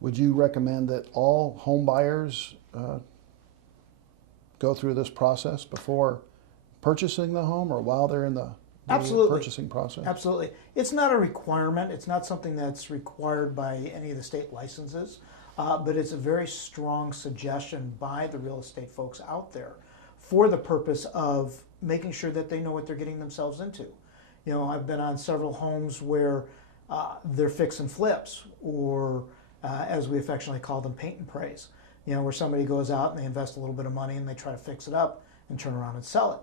Would you recommend that all home buyers go through this process before purchasing the home or while they're in the Absolutely. purchasing process? Absolutely. It's not a requirement. It's not something that's required by any of the state licenses, but it's a very strong suggestion by the real estate folks out there for the purpose of making sure that they know what they're getting themselves into. You know, I've been on several homes where they're fix and flips, or as we affectionately call them, paint and praise. You know, where somebody goes out and they invest a little bit of money and they try to fix it up and turn around and sell it.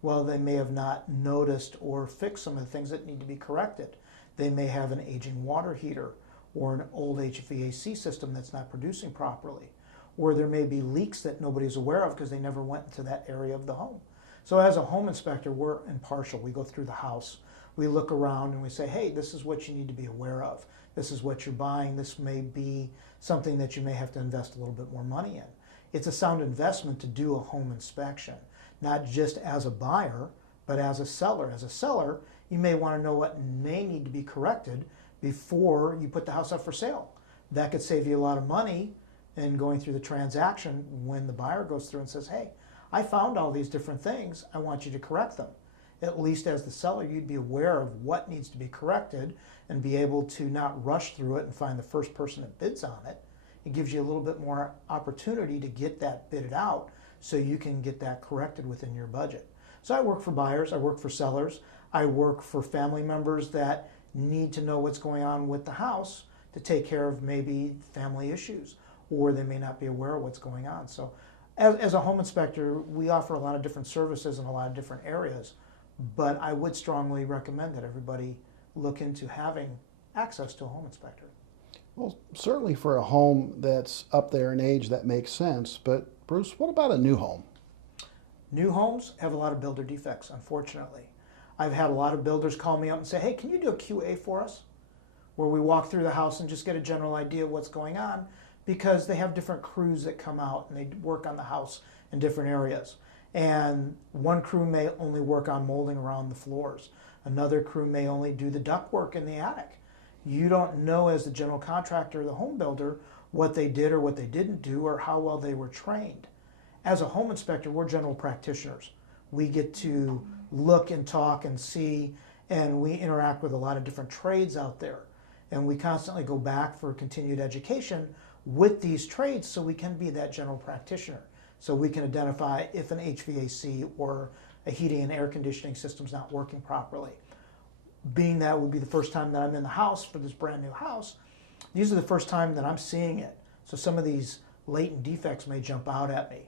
Well, they may have not noticed or fixed some of the things that need to be corrected. They may have an aging water heater or an old HVAC system that's not producing properly, or there may be leaks that nobody's aware of because they never went into that area of the home. So as a home inspector, we're impartial. We go through the house, we look around and we say, hey, this is what you need to be aware of. This is what you're buying. This may be something that you may have to invest a little bit more money in. It's a sound investment to do a home inspection, not just as a buyer, but as a seller. As a seller, you may want to know what may need to be corrected before you put the house up for sale. That could save you a lot of money in going through the transaction when the buyer goes through and says, hey, I found all these different things, I want you to correct them. At least as the seller, you'd be aware of what needs to be corrected and be able to not rush through it and find the first person that bids on it. It gives you a little bit more opportunity to get that bidded out so you can get that corrected within your budget. So I work for buyers, I work for sellers, I work for family members that need to know what's going on with the house to take care of maybe family issues, or they may not be aware of what's going on. So as a home inspector, we offer a lot of different services in a lot of different areas, but I would strongly recommend that everybody look into having access to a home inspector. Well, certainly for a home that's up there in age, that makes sense. But Bruce, what about a new home? New homes have a lot of builder defects, unfortunately. I've had a lot of builders call me up and say, hey, can you do a QA for us? Where we walk through the house and just get a general idea of what's going on, because they have different crews that come out and they work on the house in different areas. And one crew may only work on molding around the floors. Another crew may only do the duct work in the attic. You don't know as the general contractor or the home builder what they did or what they didn't do or how well they were trained. As a home inspector, we're general practitioners. We get to look and talk and see, and we interact with a lot of different trades out there. And we constantly go back for continued education with these trades so we can be that general practitioner. So we can identify if an HVAC or a heating and air conditioning system is not working properly. Being that would be the first time that I'm in the house for this brand new house, these are the first time that I'm seeing it. So some of these latent defects may jump out at me.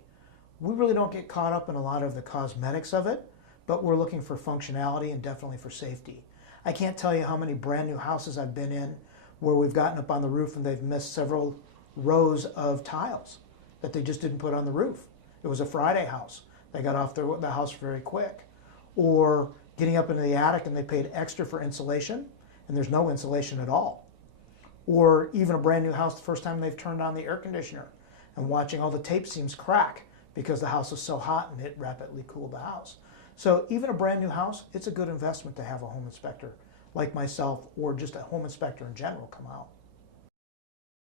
We really don't get caught up in a lot of the cosmetics of it, but we're looking for functionality and definitely for safety. I can't tell you how many brand new houses I've been in where we've gotten up on the roof and they've missed several rows of tiles that they just didn't put on the roof. It was a Friday house. They got off the house very quick. Or getting up into the attic and they paid extra for insulation and there's no insulation at all. Or even a brand new house, the first time they've turned on the air conditioner and watching all the tape seams crack because the house was so hot and it rapidly cooled the house. So even a brand new house, it's a good investment to have a home inspector like myself or just a home inspector in general come out.